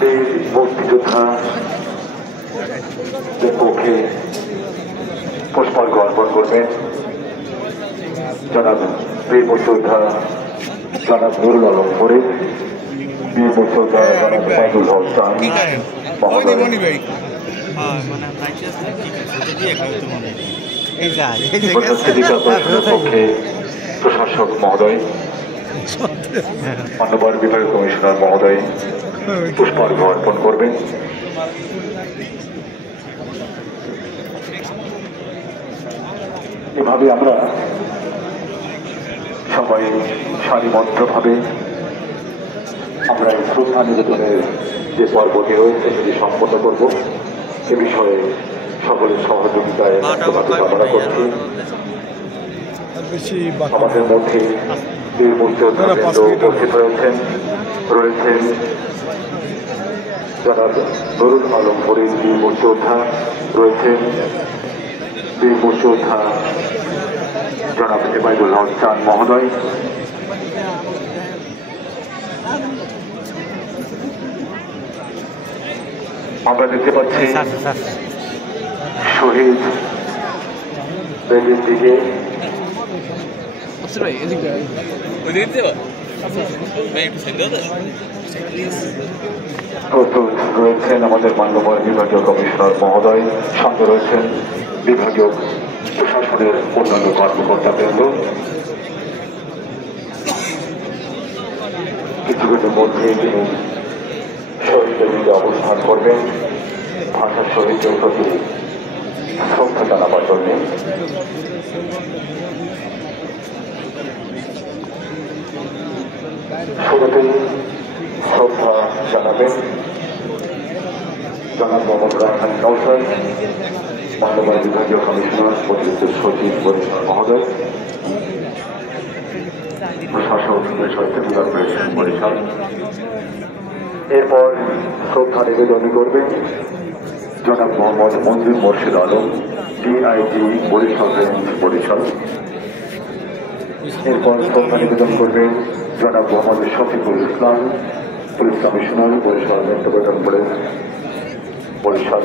বীর মুক্তিযোদ্ধা পক্ষে পুষ্পার্ঘ্য অর্পণ করবেন জনাব বীর মুক্তিযোদ্ধা জনাব নুরুল আলম ফরিদ, বীর মুক্তিযোদ্ধা জনাব সাইদুল হক খান পক্ষে প্রশাসক মহোদয়, মাননীয় বিভাগীয় কমিশনার মহোদয় পুষ্পার্ঘ্য অর্পণ করবেন। এভাবে আমরা সবাই সারিবদ্ধভাবে আমরা এই শ্রদ্ধা নিবেদনের যে পর্বটি রয়েছে সেটি সম্পন্ন করব। এ বিষয়ে সকলের সহযোগিতায় কামনা করছি। আমাদের মধ্যে বীর মুক্তিযোদ্ধা উপস্থিত রয়েছেন জনাব নুরুল আলম ফরিদ বীর মুক্তিযোদ্ধা, রয়েছেন বীর মুক্তিযোদ্ধা জনাব এবাইদুল হক চান মহোদয়, আমরা দেখতে পাচ্ছি শহীদ বেদির দিকে প্রস্তুত রয়েছেন আমাদের মান্যবর বিভাগীয় কমিশনার মহোদয়, সঙ্গে রয়েছেন বিভাগীয় প্রশাসনের অন্যান্য কর্মকর্তাবৃন্দ। কিছুক্ষণের মধ্যে তিনি শহীদের দিকে অবস্থান করবেন ভাষা শহীদদের প্রতি শ্রদ্ধা জানাবার জন্য। শুরুতেই শ্রদ্ধা জানাবেন জনাব মোহাম্মদ রায়হান কাউসার, মাননীয় বিভাগীয় কমিশনার অতিরিক্ত সচিব বরিশাল মহোদয়, প্রশাসক স্বাস্থ্য বিভাগ বরিশাল। এরপর শ্রদ্ধা নিবেদন করবেন জনাব মোহাম্মদ মঞ্জুর মোর্শেদ আলম, ডিআইজি বরিশাল রেঞ্জ বরিশাল। এরপর শ্রদ্ধা নিবেদন করবেন জনাব Mohammad Shafiqul Islam, police commissioner Barishal metropolitan police Barishal.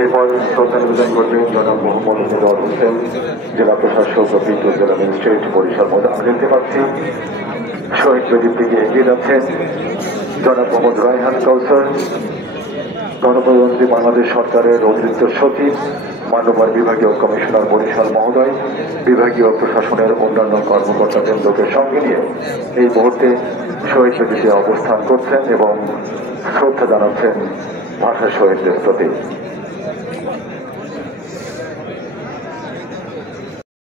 এরপর শ্রদ্ধা নিবেদন করবেন জনাব মোহাম্মদ মুরাদ হোসেন, জেলা প্রশাসক ও বিদ্যুৎ জেলা ম্যাজিস্ট্রেট বরিশাল মহোদয়। আমি দেখতে পাচ্ছি শহীদ বেদির দিকে এগিয়ে যাচ্ছেন জনাব মোহাম্মদ রায়হান কাউসার, গণপ্রজাতন্ত্রী বাংলাদেশ সরকারের অতিরিক্ত সচিব, মাননীয় বিভাগীয় কমিশনার বরিশাল মহোদয়, বিভাগীয় প্রশাসনের অন্যান্য কর্মকর্তাবৃন্দকে সঙ্গে নিয়ে এই মুহূর্তে শহীদ বেদিতে অবস্থান করছেন এবং শ্রদ্ধা জানাচ্ছেন ভাষা শহীদদের প্রতি।